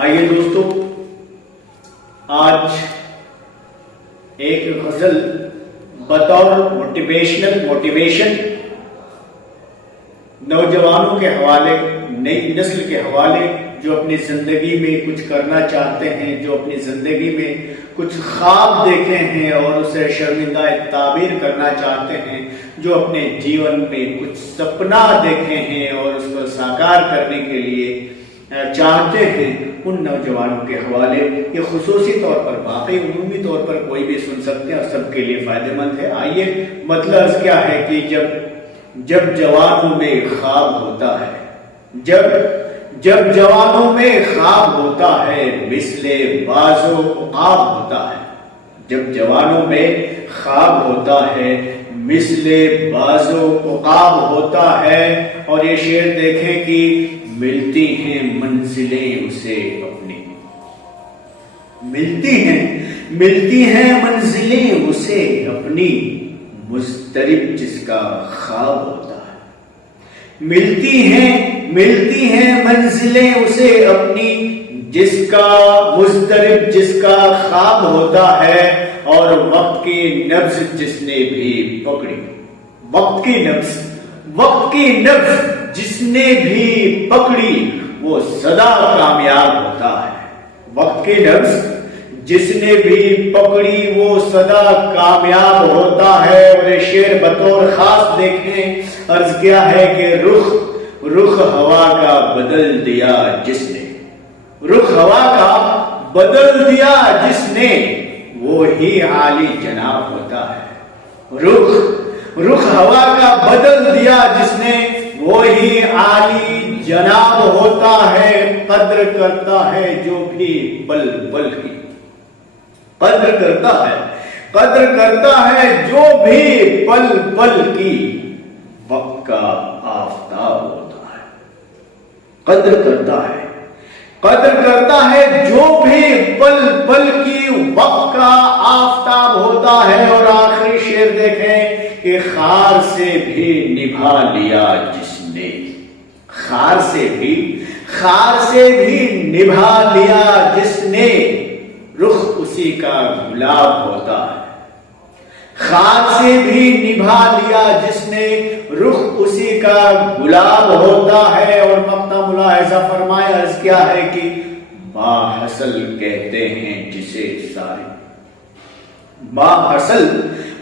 آئیے دوستو، آج ایک غزل بطور موٹیویشن نوجوانوں کے حوالے، نئی نسل کے حوالے، جو اپنی زندگی میں کچھ کرنا چاہتے ہیں، جو اپنی زندگی میں کچھ خواب دیکھے ہیں اور اسے شرمندہ تعبیر کرنا چاہتے ہیں، جو اپنے جیون میں کچھ سپنا دیکھے ہیں اور اس کو ساکار کرنے کے لیے چاہتے ہیں، ان نوجوانوں کے حوالے یہ خصوصی طور پر، باقی عمومی طور پر کوئی بھی سن سکتے ہیں اور سب کے لیے فائدہ مند ہے۔ آئیے، مطلب کیا ہے کہ جب جوانوں میں خواب ہوتا ہے، جب جوانوں میں خواب ہوتا ہے، مثل باز و عقاب ہوتا ہے۔ جب جوانوں میں خواب ہوتا ہے، مثل باز و عقاب ہوتا ہے۔ اور یہ شعر دیکھیں کہ ملتی ہیں منزلیں اسے اپنی، ملتی ہیں منزلیں اسے اپنی، مضطرب جس کا خواب ہوتا ہے۔ ملتی ہیں منزلیں اسے اپنی، جس کا مضطرب جس کا خواب ہوتا ہے، اور وقت کی نبض جس نے بھی پکڑی، وقت کی نبض جس نے بھی پکڑی، وہ سدا کامیاب ہوتا ہے۔ وقت کی نبض جس نے بھی پکڑی، وہ سدا کامیاب ہوتا ہے۔ اور یہ شعر بطور خاص دیکھیں، عرض کیا ہے کہ رخ ہوا کا بدل دیا جس نے، رخ ہوا کا بدل دیا جس نے، وہی عالی جناب ہوتا ہے۔ رخ ہوا کا بدل دیا جس نے، وہی عالی جناب ہوتا ہے۔ قدر کرتا ہے جو بھی پل پل کی، قدر کرتا ہے جو بھی پل پل کی، وقت کا آفتاب ہوتا ہے۔ قدر کرتا ہے جو بھی پل پل کی، وقت کا آفتاب ہوتا ہے۔ اور آخری شعر دیکھیں کہ خار سے بھی نبھا لیا جس نے، خار سے بھی نبھا لیا جس نے، رخ اسی کا گلاب ہوتا ہے۔ خار سے بھی نبھا لیا جس نے، رخ اسی کا گلاب ہوتا ہے۔ اور مقطع ملاحظہ فرمایا، عرض کیا ہے کہ ماحصل کہتے ہیں جسے سارے،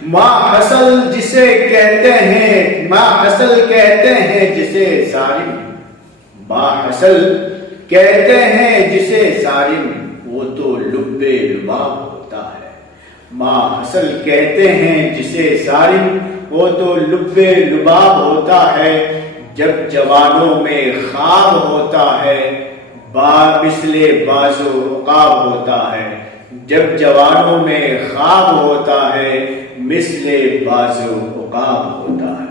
ماحصل جسے کہتے ہیں، ماحصل کہتے ہیں جسے ظالم، ماحصل کہتے ہیں جسے ظالم، وہ تو لب لباب ہوتا ہے۔ ماحصل کہتے ہیں جسے ظالم، وہ تو لب لباب ہوتا ہے۔ جب جوانوں میں خواب ہوتا ہے، مثل باز و عقاب ہوتا ہے۔ جب جوانوں میں خواب ہوتا ہے، مثل باز و عقاب ہوتا ہے۔